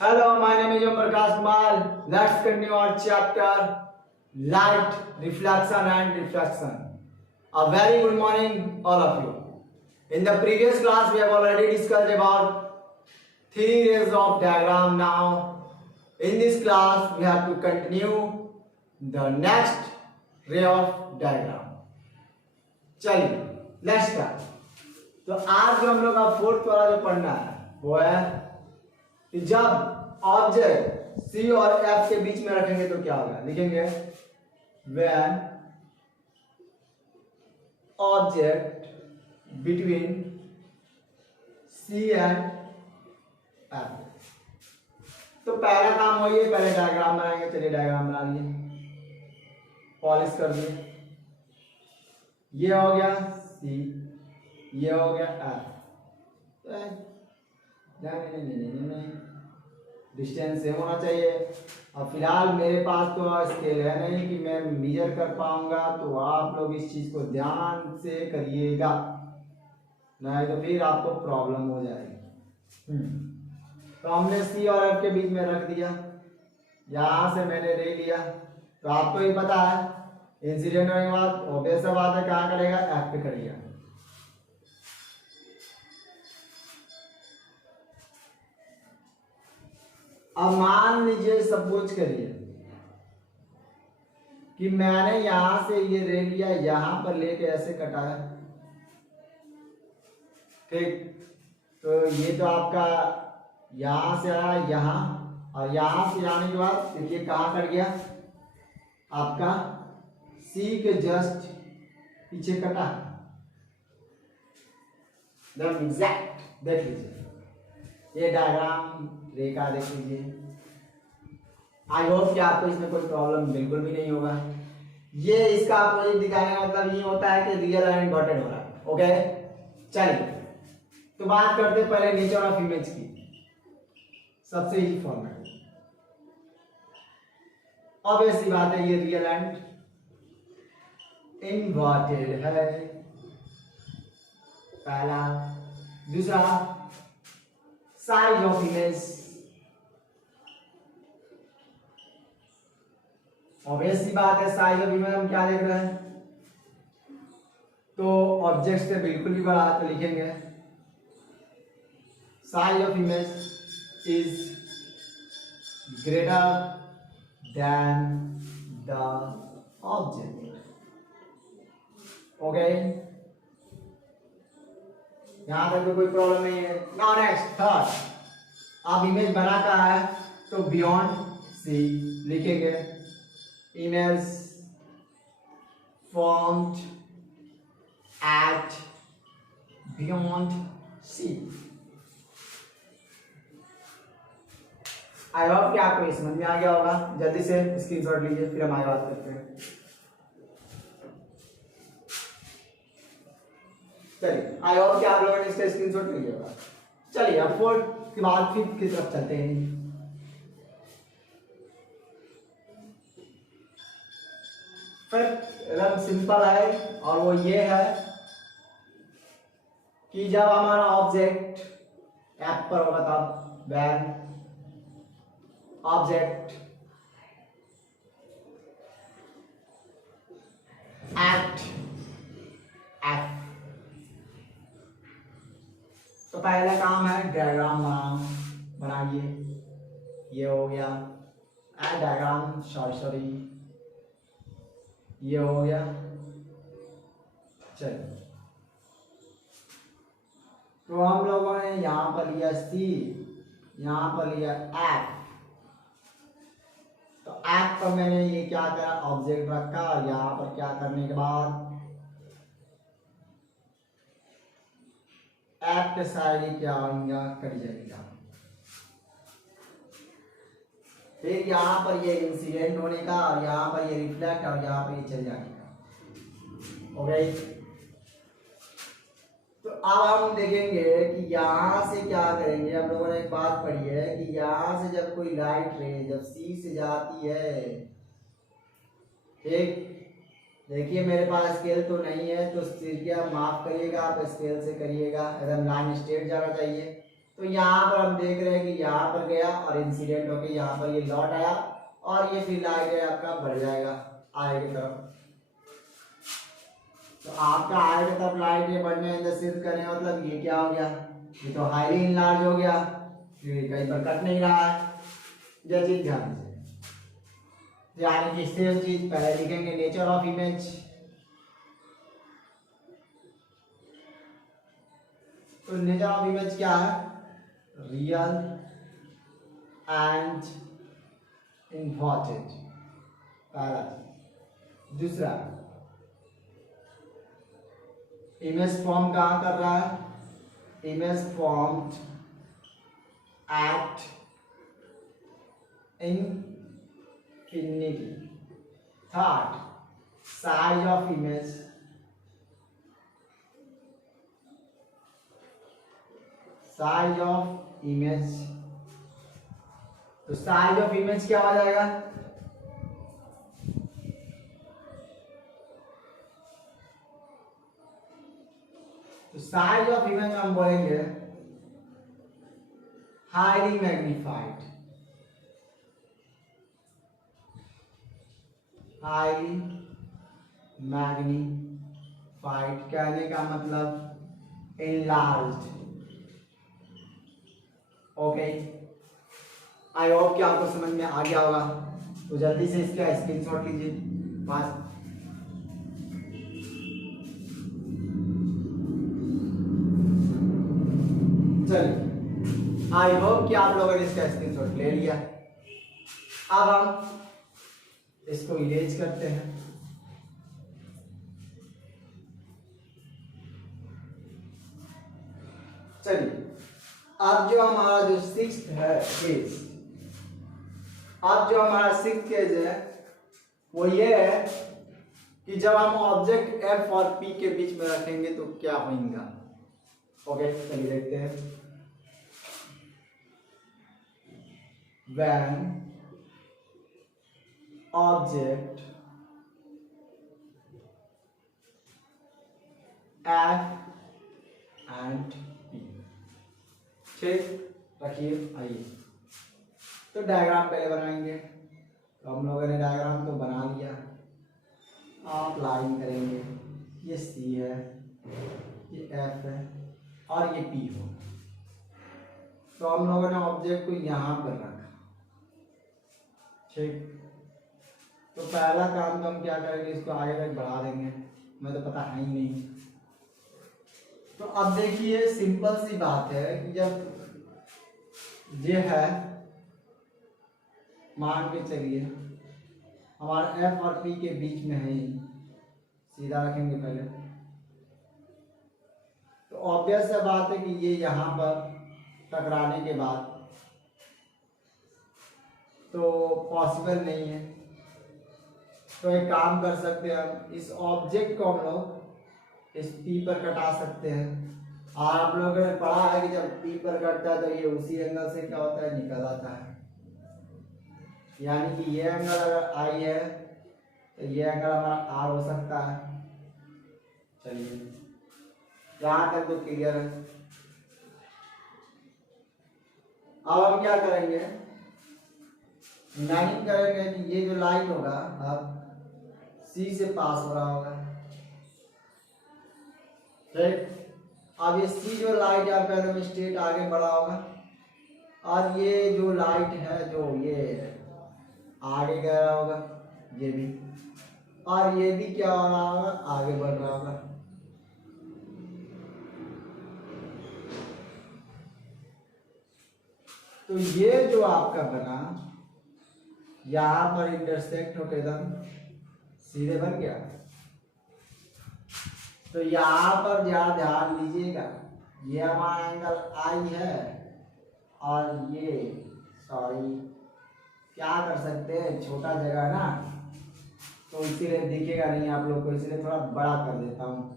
Hello, my name is Om Prakash Kumar. Let's continue our chapter Light, Reflection and Refraction. A very good morning, all of you. In the previous class, we have already discussed about three rays of diagram. Now, in this class, we have to continue the next ray of diagram. चलिए, let's start. तो आज जो हम लोग का fourth वाला जो पढ़ना है वो है कि जब ऑब्जेक्ट सी और एफ के बीच में रखेंगे तो क्या होगा। लिखेंगे when object between C and F. तो पहला काम वही है, पहले डायग्राम बनाएंगे। चलिए डायग्राम बना लिए, पॉलिश कर दिए। ये हो गया सी, ये हो गया एफ। नहीं, डिस्टेंस सेम होना चाहिए। अब फिलहाल मेरे पास तो स्केल है नहीं कि मैं मेजर कर पाऊंगा, तो आप लोग इस चीज को ध्यान से करिएगा, नहीं तो फिर आपको प्रॉब्लम हो जाएगी। तो हमने सी और एफ के बीच में रख दिया, यहां से मैंने ले लिया। तो आपको ही पता है इंसिडेंट होने के बाद ऑब्वियस बात है कहाँ करेगा, एफ पे करेगा। अब मान लीजिए, सपोज करिए कि मैंने यहां से ये रे लिया, यहां पर लेके ऐसे कटाया, ठीक। तो ये तो आपका यहां से आया यहां, और यहां से आने के बाद देखिए कहां कट गया, आपका सी के जस्ट पीछे कटा। एग्जैक्ट देख लीजिए, ये डायग्राम रेखा देख लीजिए। आई होप कि आपको इसमें कोई प्रॉब्लम बिल्कुल भी नहीं होगा। ये इसका अपोजिट दिखाने का मतलब ये होता है कि रियल एंड इन्वर्टेड हो रहा है। ओके, चलिए तो बात करते हैं पहले नेचर ऑफ इमेज की। सबसे इजी फॉर्मेट, ऑब्वियस सी बात है, ये रियल एंड इन्वर्टेड है, पहला। दूसरा, साइज ऑफ इमेज, ऑब्वियस सी बात है साइज ऑफ इमेज हम क्या देख रहे हैं, तो ऑब्जेक्ट से बिल्कुल भी बड़ा, तो लिखेंगे size of image is greater than the object. Okay, यहां तक तो कोई प्रॉब्लम नहीं है। नाउ नेक्स्ट, थर्ड, आप इमेज बना का है तो बियॉन्ड सी लिखेंगे, image formed at beyond C। I hope कि आपको समझ में आ गया होगा। जल्दी से स्क्रीनशॉट लीजिए, फिर हम आगे बात करते हैं। चलिए, आई होप कि आप लोगों ने इसका स्क्रीनशॉट ले लिया होगा। चलिए अब फोर्थ के बाद फिफ्थ की तरफ चलते हैं। रंग सिंपल है, और वो ये है कि जब हमारा ऑब्जेक्ट एप पर होगा तब व्हेन ऑब्जेक्ट एट एफ। तो पहला काम है डायग्राम बनाइए। ये हो गया डायग्राम, सॉरी ये हो गया। चलिए, तो हम लोगों ने यहां पर लिया सी, यहां पर लिया एफ। तो एफ पर मैंने ये क्या करा, ऑब्जेक्ट रखा, और यहां पर क्या करने के बाद एफ के साइड क्या होगा, कट जाएगा। फिर यहाँ पर ये इंसिडेंट होने का, और यहाँ पर ये रिफ्लेक्ट, और यहाँ पर ये चल जाने का। ओके, तो अब हम देखेंगे कि यहाँ से क्या करेंगे। हम लोगों ने एक बात पढ़ी है कि यहाँ से जब कोई लाइट रे जब सी से जाती है, ठीक, देखिए मेरे पास स्केल तो नहीं है, तो सिर्फ आप माफ करिएगा, आप स्केल से करिएगा, एकदम लाइन स्ट्रेट जाना चाहिए। तो यहाँ पर हम देख रहे हैं कि यहाँ पर गया और इंसिडेंट होके यहाँ पर ये लौट आया और ये फिर आगे आपका बढ़ जाएगा आगे की तरफ। तो आपका आगे की तरफ लाइट ये बढ़ने इन द सेंस करने मतलब ये क्या हो गया, ये तो हाईली इनलार्ज हो गया, ये कहीं पर कट नहीं रहा है। यह चीज ध्यान से, यानी कि सेम चीज पहले लिखेंगे नेचर ऑफ इमेज। तो नेचर ऑफ इमेज क्या है, रियल एंड इन्वर्टेड, पहला। दूसरा, इमेज फॉर्म कहाँ कर रहा है, image formed at infinity. Third, size of image. Size of image. तो size of image क्या हो जाएगा, तो साइज ऑफ इमेज हम बोलेंगे हाईली मैग्नीफाइड, हाईली मैग्नीफाइड कहने का मतलब enlarged। ओके, आई होप कि आपको समझ में आ गया होगा। तो जल्दी से इसका स्क्रीनशॉट लीजिए पास। चलिए, आई होप कि आप लोगों ने इसका स्क्रीनशॉट ले लिया। अब हम इसको इरेज करते हैं। चलिए, अब जो हमारा जो सिक्स्थ है केस, अब जो हमारा सिक्स्थ केस है वो ये है कि जब हम ऑब्जेक्ट एफ और पी के बीच में रखेंगे तो क्या होगा। ओके, चलिए देखते हैं। When object F and P, ठीक, रखिए। आइए, तो डायग्राम पहले बनाएंगे। तो हम लोगों ने डायग्राम तो बना लिया। आप लाइन करेंगे, ये C है, ये F है और ये P हो। तो हम लोगों ने ऑब्जेक्ट को यहाँ पर रखा, ठीक। तो पहला काम तो हम क्या करेंगे, इसको आगे तक बढ़ा देंगे, मैं तो पता है ही नहीं। तो अब देखिए, सिंपल सी बात है कि जब ये है, मान के चलिए हमारा एफ और पी के बीच में है, सीधा रखेंगे पहले। तो ऑब्वियस सा बात है कि ये यहाँ पर टकराने के बाद तो पॉसिबल नहीं है। तो एक काम कर सकते हैं, हम इस ऑब्जेक्ट को हम लोग इस पी पर कटा सकते हैं। और आप लोगों ने पढ़ा है कि जब पी पर कटता है तो ये उसी एंगल से क्या होता है, निकल आता है। यानी कि ये एंगल अगर आई है तो ये एंगल हमारा आर हो सकता है। चलिए, यहाँ तक तो क्लियर है। अब हम क्या करेंगे, इमेजिन करेंगे कि ये जो लाइट होगा अब सी से पास हो रहा होगा, ठीक। अब ये सी जो लाइट है पहले में स्ट्रेट आगे बढ़ा होगा और ये जो लाइट है जो ये आगे गया रहा होगा, ये भी, और ये भी क्या हो रहा होगा, आगे बढ़ रहा होगा। तो ये जो आपका बना यहाँ पर इंटरसेक्ट होकर एकदम सीधे बन गया। तो यहाँ पर जरा ध्यान दीजिएगा, ये हमारा एंगल आई है और ये सॉरी क्या कर सकते हैं, छोटा जगह ना तो इसीलिए दिखेगा नहीं आप लोग को, इसलिए थोड़ा बड़ा कर देता हूँ।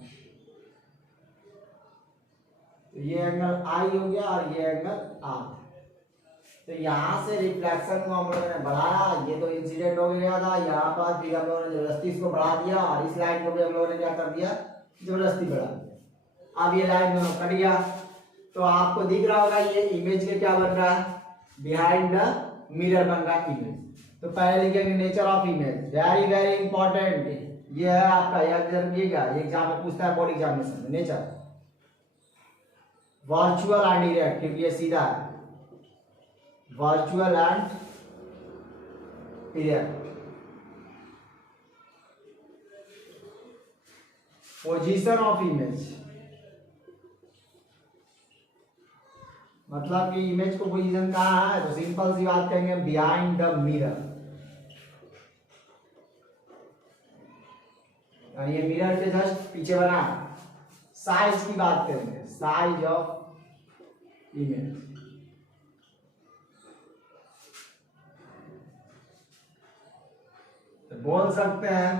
तो ये एंगल आई हो गया और ये एंगल आर। तो यहाँ से रिफ्लेक्शन को हम लोगों ने बढ़ाया, ये तो इंसिडेंट हो गया था यहाँ पर, फिर हम लोगों ने जबरदस्ती इसको बढ़ा दिया और इस लाइन को भी हम लोगों ने क्या कर दिया, जबरदस्ती बढ़ा दिया। अब ये लाइन दोनों कट गया। तो आपको दिख रहा होगा ये इमेज के क्या बन रहा है, बिहाइंड द मिरर बन रहा है इमेज। तो पहले लिखेंगे nature of image, very very important, ये है आपका एग्जाम में पूछता है बोर्ड एग्जामिनेशन में। नेचर वर्चुअल एंड डायरेक्ट, क्योंकि ये सीधा है, virtual and direct. Position of image, मतलब कि इमेज को पोजीशन कहाँ है, तो सिंपल सी बात कहेंगे बिहाइंड द मिरर। ये मिरर के जस्ट पीछे बना। साइज की बात करेंगे, साइज ऑफ इमेज, तो बोल सकते हैं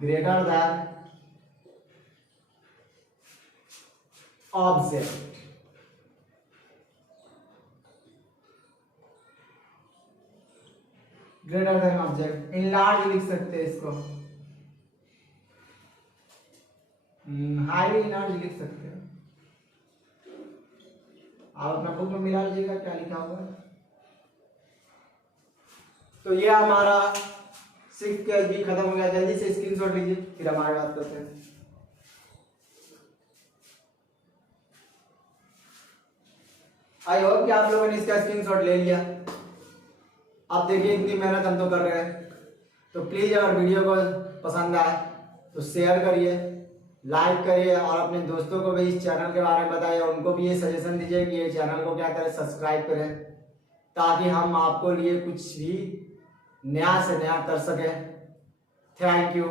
greater than object. Greater than object, enlarge लिख सकते हैं इसको, हाईली इनलार्ज लिख सकते हैं। आप अपना बुक में मिला लीजिएगा क्या लिखा हुआ है। तो ये हमारा 6th केएसबी खत्म हो गया। जल्दी से स्क्रीनशॉट लीजिए, फिर हम आगे बात करते हैं। आई होप कि आप लोगों ने इसका स्क्रीनशॉट ले लिया। आप देखिए इतनी मेहनत हम तो कर रहे हैं, तो प्लीज अगर वीडियो को पसंद आए तो शेयर करिए, लाइक करिए और अपने दोस्तों को भी इस चैनल के बारे में बताइए। उनको भी ये सजेशन दीजिए कि ये चैनल को क्या करें, सब्सक्राइब करें, ताकि हम आपको लिए कुछ भी नया से नया कर सके। Thank you.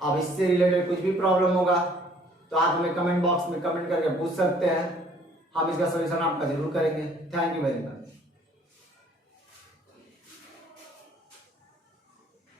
अब इससे रिलेटेड कुछ भी प्रॉब्लम होगा तो आप हमें कमेंट बॉक्स में कमेंट करके पूछ सकते हैं, हम इसका सोल्यूशन आपका जरूर करेंगे। Thank you very much.